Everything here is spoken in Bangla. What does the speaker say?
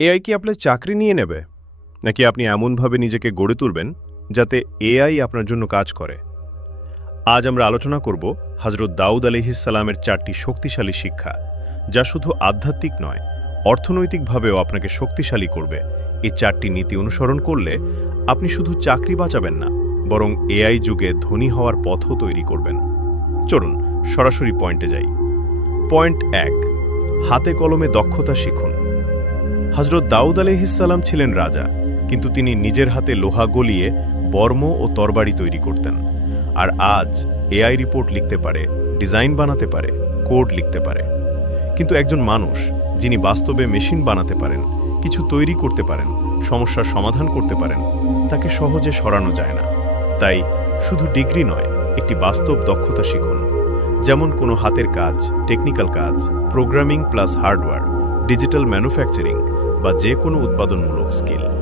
এআই কি আপনার চাকরি নিয়ে নেবে, নাকি আপনি এমনভাবে নিজেকে গড়ে তুলবেন যাতে এআই আপনার জন্য কাজ করে? আজ আমরা আলোচনা করব হযরত দাউদ আলাইহিসসালামের 4টি শক্তিশালী শিক্ষা, যা শুধু আধ্যাত্মিক নয়, অর্থনৈতিকভাবেও আপনাকে শক্তিশালী করবে। এই 4টি নীতি অনুসরণ করলে আপনি শুধু চাকরি বাঁচাবেন না, বরং এআই যুগে ধনী হওয়ার পথও তৈরি করবেন। চলুন সরাসরি পয়েন্টে যাই। পয়েন্ট 1, হাতে কলমে দক্ষতা শিখুন। হযরত দাউদ আলাইহিসসালাম ছিলেন রাজা, কিন্তু তিনি নিজের হাতে লোহা গলিয়ে বর্ম ও তরবারি তৈরি করতেন। আর আজ এআই রিপোর্ট লিখতে পারে, ডিজাইন বানাতে পারে, কোড লিখতে পারে। কিন্তু একজন মানুষ যিনি বাস্তবে মেশিন বানাতে পারেন, কিছু তৈরি করতে পারেন, সমস্যার সমাধান করতে পারেন, তাকে সহজে সরানো যায় না। তাই শুধু ডিগ্রি নয়, একটি বাস্তব দক্ষতা শিখুন। যেমন কোনো হাতের কাজ, টেকনিক্যাল কাজ, programming plus hardware, digital manufacturing বা যে কোনো উৎপাদনমূলক স্কিল।